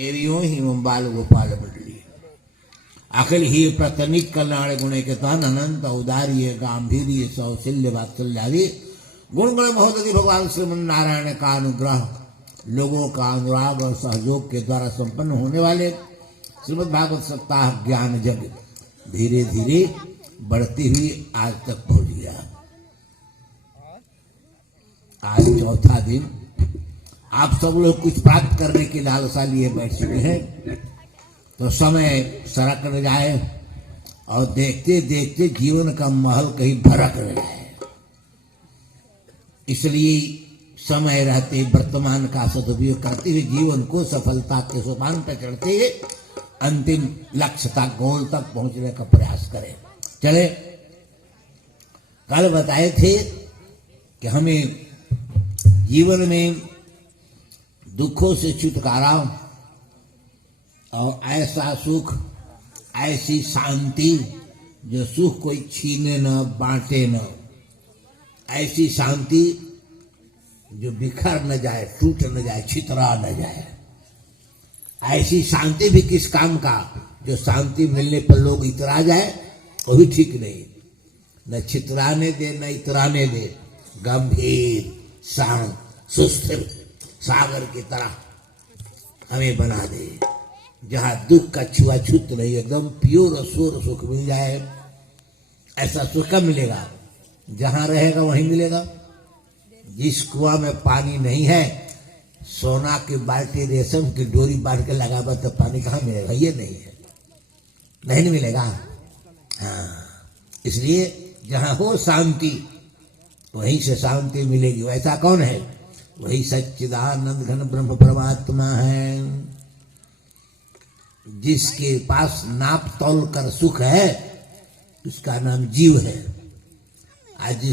एरियो ही बाल गोपाल बदली अखिल ही प्रतनिक कल्याण गुणे के तन अनंत औदार्य गांधीर्य सौशल्य वात्सल्यादि गुण गण महोदधि भगवान श्रीमन नारायण का अनुग्रह लोगों का अनुराग और सहयोग के द्वारा संपन्न होने वाले श्रीमद् भागवत सप्ताह ज्ञान जग धीरे धीरे बढ़ती हुई आज तक पहुंच गया। आज चौथा दिन आप सब लोग कुछ प्राप्त करने की लालसा लिए बैठ चुके हैं, तो समय सरक न जाए और देखते देखते जीवन का महल कहीं भरक न जाए, इसलिए समय रहते वर्तमान का सदुपयोग करते हुए जीवन को सफलता के सोपान पर चढ़ते हुए अंतिम लक्ष्य तक गोल तक पहुंचने का प्रयास करें। चले, कल बताए थे कि हमें जीवन में दुखों से छुटकारा और ऐसा सुख, ऐसी शांति जो सुख कोई छीने न बांटे न, ऐसी शांति जो बिखर न जाए, टूट न जाए, छितरा न जाए। ऐसी शांति भी किस काम का जो शांति मिलने पर लोग इतरा जाए, वो भी ठीक नहीं। न छितराने दे न इतराने दे, गंभीर शांत सुस्थिर सागर की तरह हमें बना दे, जहां दुख का छुआछूत नहीं, एकदम प्योर और सोर सुख मिल जाए। ऐसा सुख मिलेगा जहां रहेगा वहीं मिलेगा। जिस कुआं में पानी नहीं है, सोना की बाल्टी रेशम की डोरी बांध के लगावा तो पानी कहाँ मिलेगा? ये नहीं है, नहीं मिलेगा। हाँ, इसलिए जहां हो शांति वहीं से शांति मिलेगी। वैसा कौन है? वही सच्चिदानंद घन ब्रह्म परमात्मा है, जिसके पास नाप तौल कर सुख है, उसका नाम जीव है। आज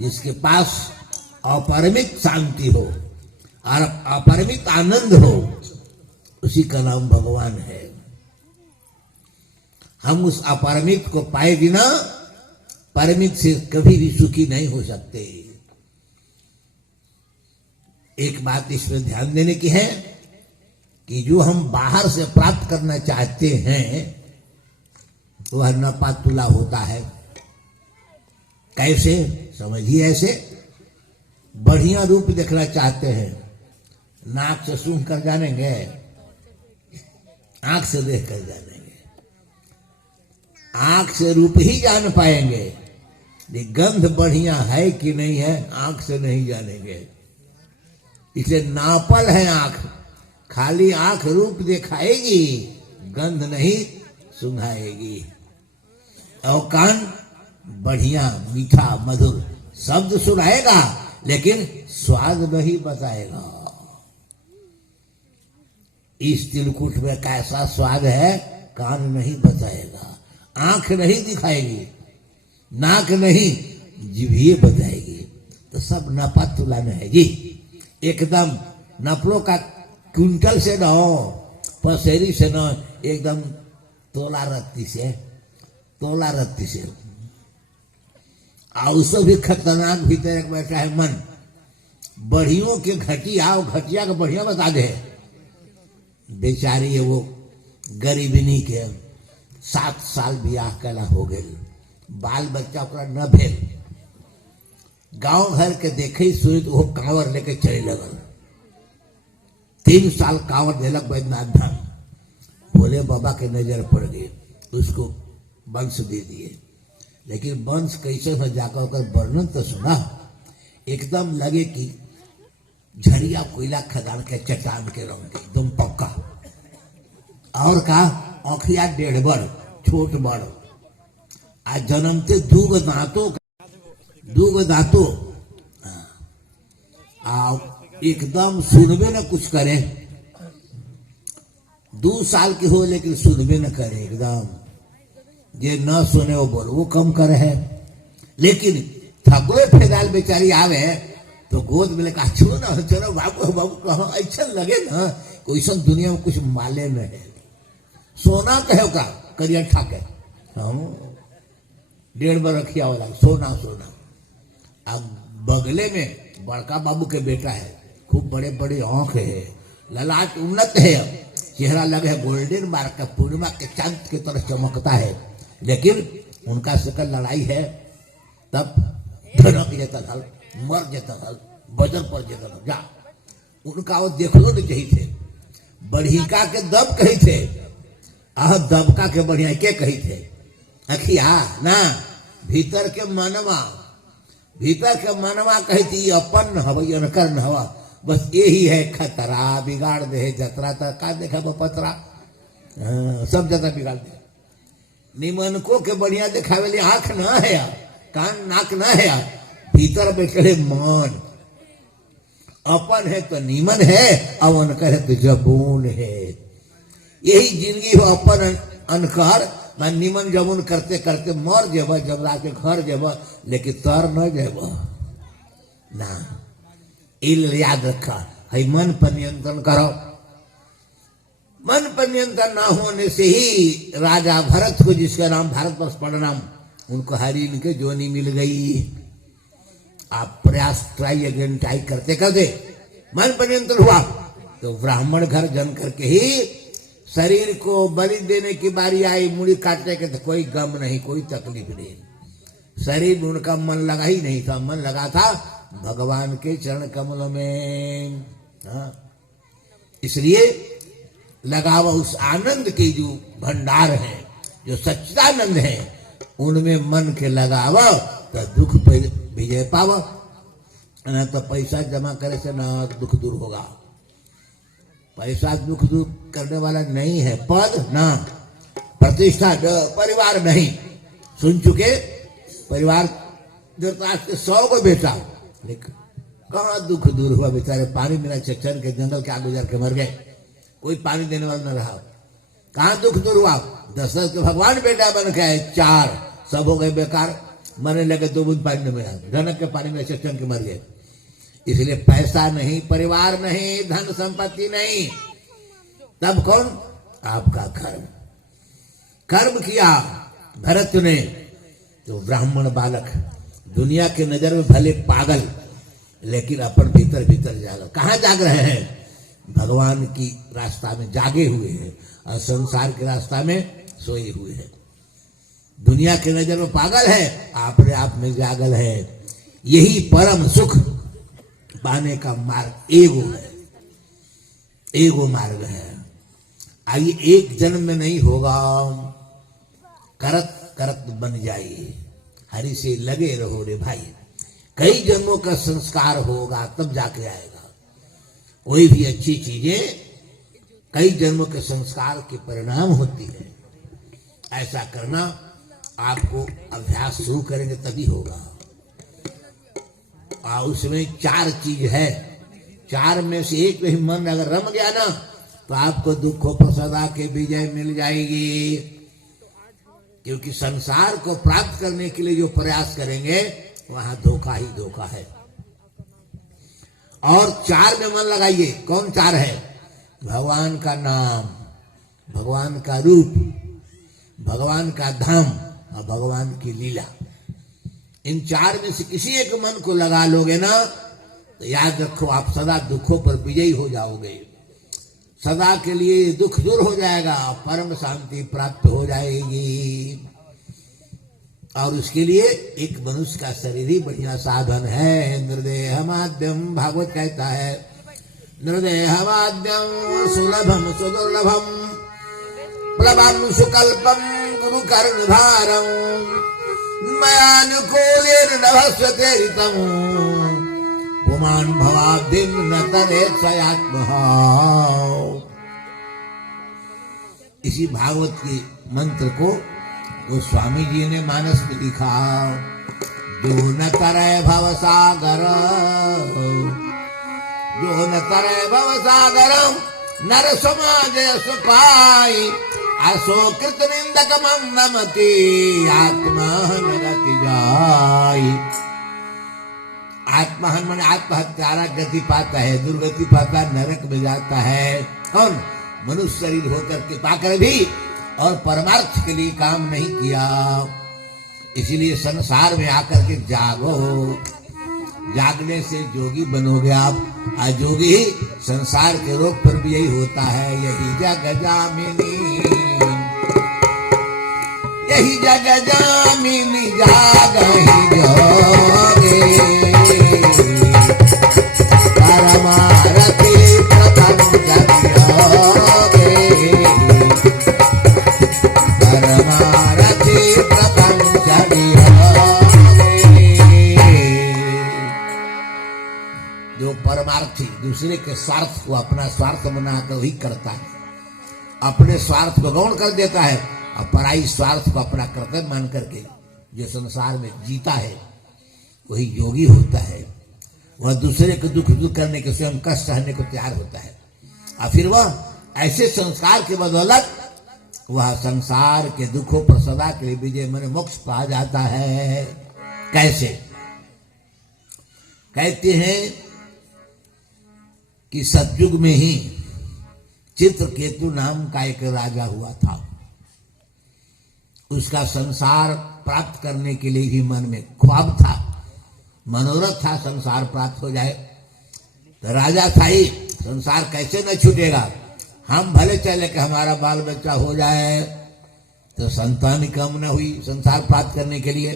जिसके पास अपरिमित शांति हो और अपरिमित आनंद हो, उसी का नाम भगवान है। हम उस अपरिमित को पाए बिना परिमित से कभी भी सुखी नहीं हो सकते। एक बात इसमें ध्यान देने की है कि जो हम बाहर से प्राप्त करना चाहते हैं वह नपातुला होता है। कैसे? समझिए, ऐसे बढ़िया रूप देखना चाहते हैं, नाक से सूंघ कर जानेंगे, आंख से देख कर जानेंगे। आंख से रूप ही जान पाएंगे, गंध बढ़िया है कि नहीं है आंख से नहीं जानेंगे। इसलिए नापल है आंख, खाली आंख रूप दिखाएगी, गंध नहीं सुंघाएगी। और कान बढ़िया मीठा मधुर शब्द सुनाएगा, लेकिन स्वाद नहीं बताएगा। इस तिलकुट में कैसा स्वाद है कान नहीं बताएगा, आंख नहीं दिखाएगी, नाक नहीं जिभे बताएगी। तो सब नपातुला में है जी। एकदम नफलों का क्विंटल से न हो, पसेरी से न, एकदम तोला रत्ती से। और उससे भी खतरनाक भीतर एक बैठा है मन। बढ़ियों के घटिया और घटिया का बढ़िया बता दे। बेचारी है वो गरीबिनी के 7 साल ब्याह कला हो गए, बाल बच्चा ओकरा न भेल। गांव घर के देखे ही सुनी तो वो कांवर लेके चले लगल। 3 साल कांवर देलक बैद्यनाथ धाम, भोले बाबा के नजर पड़ गई, उसको वंश दे दिए। लेकिन वंश कैसे हो जाकर वर्णन तो सुना, एकदम लगे कि झरिया कोयला खदान के चट्टान के रंग के, एकदम पक्का। और का औखिया 1.5 बड़, छोट बड़, आज जन्मते 2 दांतों, एकदम सुनबे न कुछ करे। 2 साल की हो लेकिन सुनबे न करे, एकदम ये न सुने वो बोल वो कम करे है। लेकिन थकले फेदाल बेचारी आवे तो गोद में लेकर चलो बाबू कहो, ऐसा लगे ना कोई सब दुनिया में कुछ माले में है। सोना कहो का करियर ठाके, हम 1.5 बड़ रखिया वाला सोना। अब बगले में बड़का बाबू के बेटा है, खूब बड़े बड़े आंख है, ललाट उन्नत है, चेहरा लगे गोल्डन मार्क का पूर्णिमा के चांद की तरह चमकता है, लेकिन उनका शकल लड़ाई है तब धनक जता था, मर जता था, बजर पर जता था। जा उनका वो देख लो नहीं चाहिए थे, बढ़िका के दब कही थे, आह दबका के बढ़िया के कही थे, अखिया ना भीतर के मनवा, भीतर के मनवा कही थी अपन हवा अनकर न हवा, बस यही है खतरा, बिगाड़ दे जतरा तक का देखा पतरा, सब जतरा बिगाड़ दे। निमनको के बढ़िया दिखावे लिए आंख ना है, कान नाक ना है, भीतर बैठे मन, अपन है तो नीमन है, अवन करे तो जबून है। यही जिंदगी हो, अपन अनकर मैं निमन जबून करते करते मर जेब, जब रात घर जेब, लेकिन तर न जेब ना। इल याद रखा है, मन पर नियंत्रण करो। मन पर नियंत्रण ना होने से ही राजा भरत को, जिसका नाम भारत वर्ष परिणाम, उनको हरिण के जोनी मिल गई। आप प्रयास ट्राई अगेन ट्राई करते करते मन पर नियंत्रण हुआ तो ब्राह्मण घर जन करके ही शरीर को बलि देने की बारी आई। मुड़ी काटने के तो कोई गम नहीं, कोई तकलीफ नहीं। शरीर में उनका मन लगा ही नहीं था, मन लगा था भगवान के चरण कमलों में। हाँ, इसलिए लगावा उस आनंद के जो भंडार है, जो सच्चिदानंद है, उनमें मन के लगावा तो दुख विजय पावा। न तो पैसा जमा करे से ना दुख दूर होगा। पैसा दुख दूर करने वाला नहीं है, पद ना, प्रतिष्ठा परिवार नहीं। सुन चुके परिवार धृतराष्ट्र के 100 को बेटा, लेकिन कहाँ दुख दूर हुआ, बेचारे पानी बिना चच्चर के जंगल के आग गुजर के मर गए, कोई पानी देने वाला न रहा। कहाँ दुख दूर हुआ। दशरथ के भगवान बेटा बन गए 4, सब हो गए बेकार, मरने लगे 2 बूंद पानी में मिला, जनक के पानी में चच्चर के मर गए। इसलिए पैसा नहीं, परिवार नहीं, धन संपत्ति नहीं, तब कौन? आपका कर्म। कर्म किया भरत ने तो ब्राह्मण बालक, दुनिया के नजर में भले पागल, लेकिन अपन भीतर भीतर जागल। कहाँ जाग रहे हैं? भगवान की रास्ता में जागे हुए हैं और संसार के रास्ता में सोए हुए हैं। दुनिया के नजर में पागल है, अपने आप में जागल है। यही परम सुख पाने का मार्ग एगो है, एगो मार्ग है। आइए, एक जन्म में नहीं होगा, करत करत बन जाइए, हरि से लगे रहो रे भाई। कई जन्मों का संस्कार होगा तब जाके आएगा। कोई भी अच्छी चीजें कई जन्मों के संस्कार के परिणाम होती है। ऐसा करना आपको अभ्यास शुरू करेंगे तभी होगा। और उसमें 4 चीज है, 4 में से एक में ही मन अगर रम गया ना तो आपको दुखों पर सदा के विजय मिल जाएगी। क्योंकि संसार को प्राप्त करने के लिए जो प्रयास करेंगे वहां धोखा ही धोखा है। और 4 में मन लगाइए। कौन 4 है? भगवान का नाम, भगवान का रूप, भगवान का धाम और भगवान की लीला। इन 4 में से किसी एक मन को लगा लोगे ना तो याद रखो आप सदा दुखों पर विजयी हो जाओगे। सदा के लिए दुख दूर हो जाएगा, परम शांति प्राप्त हो जाएगी। और उसके लिए एक मनुष्य का शरीर ही बढ़िया साधन है। नृदेह माध्यम, भागवत कहता है, नृदेह माध्यम सुलभम सुदुर्लभम प्लवम सुकल्पम गुरु कर्णधारम मयानुकूलेन नभस्वते ऋतम पुमान भवाब्धिम न तरे स्वयात्मः। इसी भागवत के मंत्र को वो स्वामी जी ने मानस में लिखा। जो न तरे भव सागर, जो न तरे भव सागर नर समाज सुखाई असो कृत निंदक मंदमती आत्महन गति जाई। आत्महन माने आत्महत्यारा गति पाता है, दुर्गति पाता है, नरक में जाता है। कौन? मनुष्य शरीर होकर के पाकर भी और परमार्थ के लिए काम नहीं किया। इसलिए संसार में आकर के जागो, जागने से जोगी बनोगे आप। अजोगी ही संसार के रोग पर भी यही होता है। यही जग जामिनी, यही जग जामिनी जागही जोगे, परमारति प्रपंच वियोगे, परमारति प्रपंच वियोगे। जो परमार्थी दूसरे के स्वार्थ को अपना स्वार्थ बनाकर वही करता है, अपने स्वार्थ को गौण कर देता है और पराई स्वार्थ को अपना कर्तव्य मान करके जो संसार में जीता है वही योगी होता है। वह दूसरे को दुख दुख करने के स्वयं कष्ट सहने को तैयार होता है और फिर वह ऐसे संस्कार के बदौलत वह संसार के दुखों पर सदा के लिए विजय मन मोक्ष पा जाता है। कैसे? कहते हैं कि सतयुग में ही चित्रकेतु नाम का एक राजा हुआ था। उसका संसार प्राप्त करने के लिए ही मन में ख्वाब था, मनोरथ था संसार प्राप्त हो जाए। तो राजा था ही, संसार कैसे न छूटेगा, हम भले चले कि हमारा बाल बच्चा हो जाए। तो संतान कम न हुई, संसार प्राप्त करने के लिए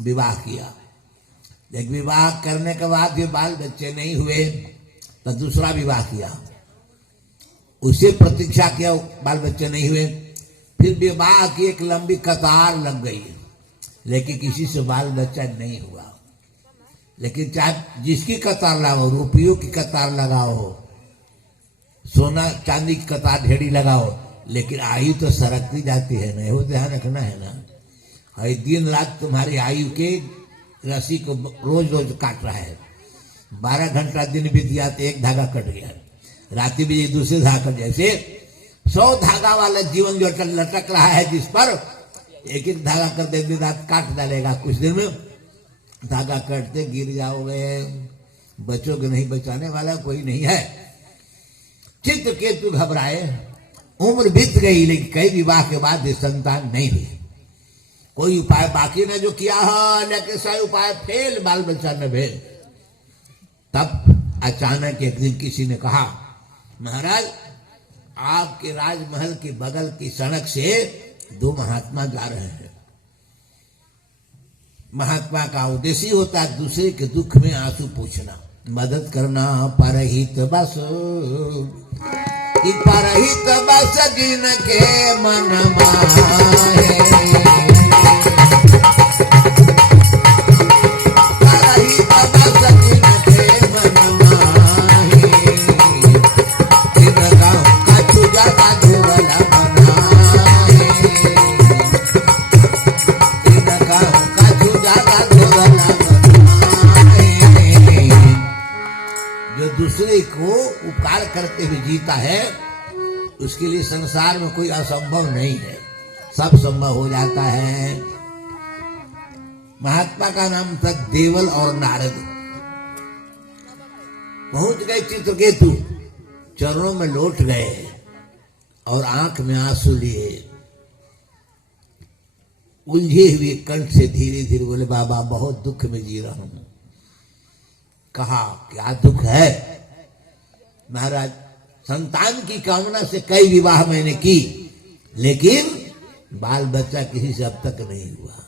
विवाह किया। लेकिन विवाह करने के बाद भी बाल बच्चे नहीं हुए तो दूसरा विवाह किया, उसे प्रतीक्षा किया, बाल बच्चे नहीं हुए। फिर विवाह की एक लंबी कतार लग गई, लेकिन किसी से बाल बच्चा नहीं हुआ। लेकिन चाहे जिसकी कतार लगाओ, रुपयों की कतार लगाओ, सोना चांदी की कतार ढेरी लगाओ, लेकिन आयु तो सरकती जाती है ना, वो ध्यान रखना है ना। और दिन रात तुम्हारी आयु के रस्सी को रोज रोज काट रहा है। 12 घंटा दिन बीत गया तो एक धागा कट गया, रात्रि भी दूसरे धागा कट, जैसे 100 धागा वाला जीवन जो लटक रहा है, जिस पर एक एक धागा कर दे दिन रात काट डालेगा, कुछ दिन में धागा कटते गिर जाओगे, बचोगे नहीं, बचाने वाला कोई नहीं है। चित्रकेतु घबराए, उम्र बीत गई लेकिन कई विवाह के बाद संतान नहीं हुई। कोई उपाय बाकी ने जो किया है, लेकिन सही उपाय फेल, बाल बच्चा न भेल। तब अचानक एक दिन किसी ने कहा, महाराज आपके राजमहल के बगल की सड़क से 2 महात्मा जा रहे हैं। महात्मा का उद्देश्य होता है दूसरे के दुख में आंसू पूछना, मदद करना। परहित बस कि परहित बस जिनके मन माहे, परहित बस जिनके मन माहे, जिनका कछु जगा धुरला बनाए, जिनका कछु जगा धुरला बनाए। जो दूसरे को उपकार करते हुए जीता है, उसके लिए संसार में कोई असंभव नहीं है, सब संभव हो जाता है। महात्मा का नाम था देवल और नारद। पहुंच गए चित्रकेतु, चरणों में लौट गए और आंख में आंसू लिए, उलझे हुए कंठ से धीरे धीरे बोले, बाबा बहुत दुख में जी रहा हूं। कहा, क्या दुख है? महाराज संतान की कामना से कई विवाह मैंने की, लेकिन बाल बच्चा किसी से अब तक नहीं हुआ।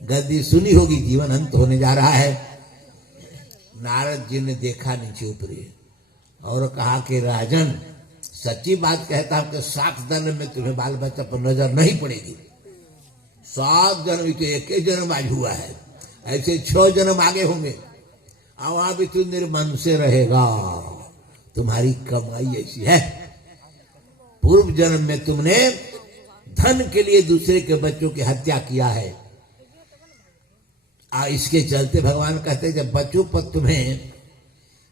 गद्दी सुनी होगी, जीवन अंत होने जा रहा है। नारद जी ने देखा नीचे ऊपरी और कहा कि राजन, सच्ची बात कहता हूं कि 7 जन्म में तुम्हें बाल बच्चा पर नजर नहीं पड़ेगी। 7 जन्म तो एक ही जन्म आज हुआ है, ऐसे 6 जन्म आगे होंगे। और वहां भी तू निर्मन से रहेगा, तुम्हारी कमाई ऐसी है। पूर्व जन्म में तुमने धन के लिए दूसरे के बच्चों की हत्या किया है, इसके चलते भगवान कहते हैं जब बच्चों पर तुम्हें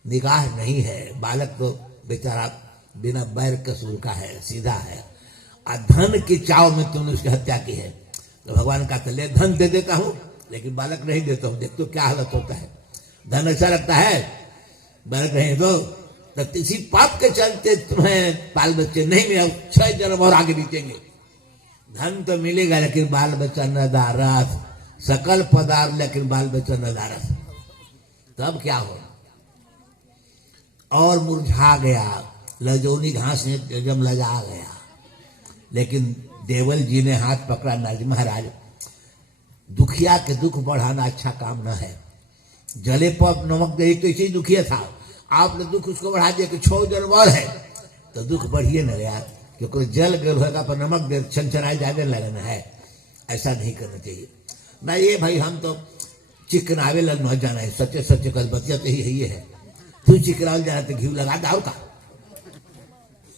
निगाह नहीं है, बालक तो बेचारा बिना बैर कसूर का है, सीधा है, और धन की चाव में तुमने उसकी हत्या की है, तो भगवान कहते ले धन दे देता हूं लेकिन बालक नहीं देता हूं। देख तो क्या हालत होता है, धन अच्छा लगता है, बालक नहीं दो, तो किसी पाप के चलते तुम्हें बाल बच्चे नहीं मिले, 6 जन्म और आगे बीतेंगे। धन तो मिलेगा लेकिन बाल बच्चा नदारस, सकल पदार्थ लेकिन बाल बच्चा नदारस। तब क्या हो, और मुरझा गया, लजोनी घास ने एकदम लजा गया। लेकिन देवल जी ने हाथ पकड़ा, नरजी महाराज दुखिया के दुख बढ़ाना अच्छा काम न है। जले पर नमक दे तो इसे दुखिया था, आपने दुख उसको बढ़ा दिया कि 6 जनवर है तो दुख बढ़िए न गया, क्योंकि जल गल होगा पर नमक दे छनछनाई ज्यादा लगना है। ऐसा नहीं करना चाहिए ना। ये भाई हम तो चिकनावे लल न जाना है, सच्चे सच्चे कल बतिया तो यही है। तू चिकनावल जाना तो घी लगा दाव का।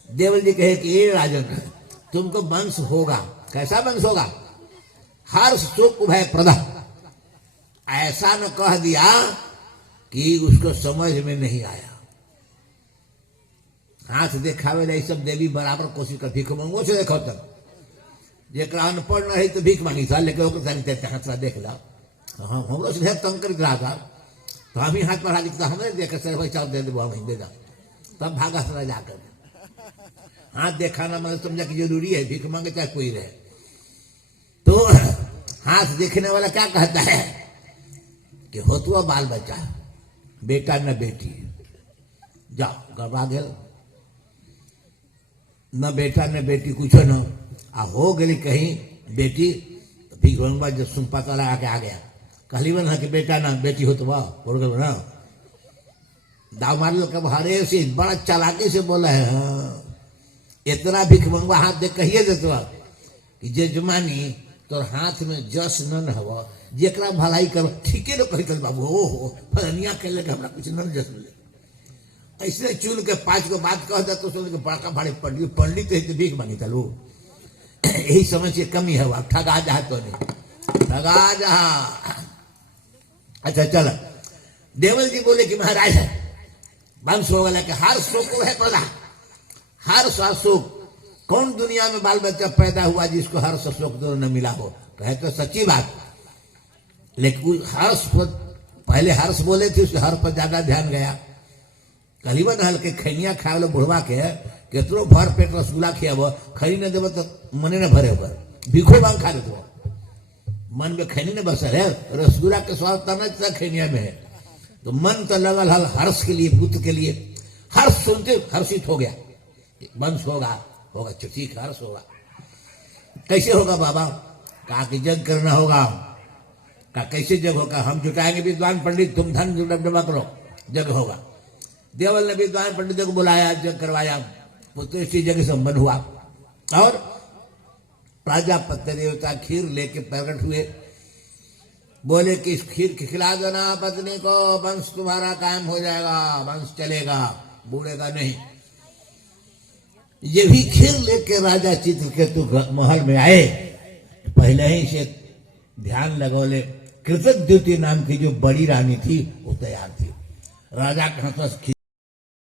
देवल जी कहे कि ये राजन तुमको वंश होगा। कैसा वंश होगा? हर्ष सुख भय प्रदा। ऐसा न कह दिया कि उसको समझ में नहीं आया। हाथ दिखावे नहीं, सब देवी बराबर कोशिश कर भीख मांगो से देखो तक जेकरा अनपढ़ न है तो भीख मांगी था, लेकिन हाथ देख ला हाँ हमरो से तंग कर रहा था तो हम ही हाथ बढ़ा दी, हमें देख सर भाई चाव दे दो दे दा, तब भागा सरा जाकर हाथ देखाना मतलब समझा कि जरूरी है, भीख मांगे चाहे कोई रहे। तो हाथ देखने वाला क्या कहता है कि होतुआ बाल बच्चा, बेटा न बेटी, जाओ गड़बड़ा गल, न बेटा न बेटी कुछ न आ हो गई कहीं बेटी तो भीख मंगवा जब सुन पता लगा के आ गया, कहली बन कि बेटा ना बेटी हो तो वाह ना दाव मार लो। कब हरे से बड़ा चालाकी से बोला है, हाँ इतना भीख मंगवा हाथ देख कहिए देते कि जजमानी तोर हाथ में जस न हवा, जेकरा भलाई करो ठीके न कही कर बाबू हो फलनिया कह ले हमरा कुछ न जस मिले। ऐसे चुन के 5 को बात कह दे तो सोच के बड़का भाड़े पंडित है तो भीख मांगी चलो। यही समझ के कमी है, ठगा जा तो नहीं ठगा जा। अच्छा चल, देवल जी बोले कि महाराज है वंश हो वाला के हर शोक है प्रदा, हर शोक कौन दुनिया में बाल बच्चा पैदा हुआ जिसको हर्ष शोक दोनों न मिला हो? कहे तो सच्ची बात, लेकिन हर्ष पहले हर्ष बोले थे, उसके हर्ष पर ज्यादा ध्यान गया। कलीबन हल्के खैनिया खाए लो बुढ़वा के केतरो भर पेट रसगुल्ला खियाब, खरी न देव तो मने न भरे ऊपर भीखो मांग खा लेते मन में खैनी न बसर है। रसगुल्ला के स्वाद तना खैनिया में है, तो मन तो लगल हल हर्ष के लिए, पुत्र के लिए। हर्ष सुनते हर्षित हो गया, वंश होगा होगा ठीक हर्ष होगा। कैसे होगा बाबा? कहा कि जग करना होगा। कहा कैसे जग होगा? हम जुटाएंगे विद्वान पंडित, तुम धन जमा करो, जग होगा। देवल ने विद्वान पंडित को बुलाया, जग करवाया, पुत्र इसी जगह संपन्न हुआ। और प्रजापति देवता खीर लेके प्रकट हुए, बोले कि इस खीर खिला देना पत्नी को, वंश तुम्हारा कायम हो जाएगा, वंश चलेगा, बूढ़ेगा नहीं। ये भी खीर लेके राजा चित्रकेतु महल में आए। पहले ही से ध्यान लगौले, कृतद्युति नाम की जो बड़ी रानी थी वो तैयार थी। राजा के हाथ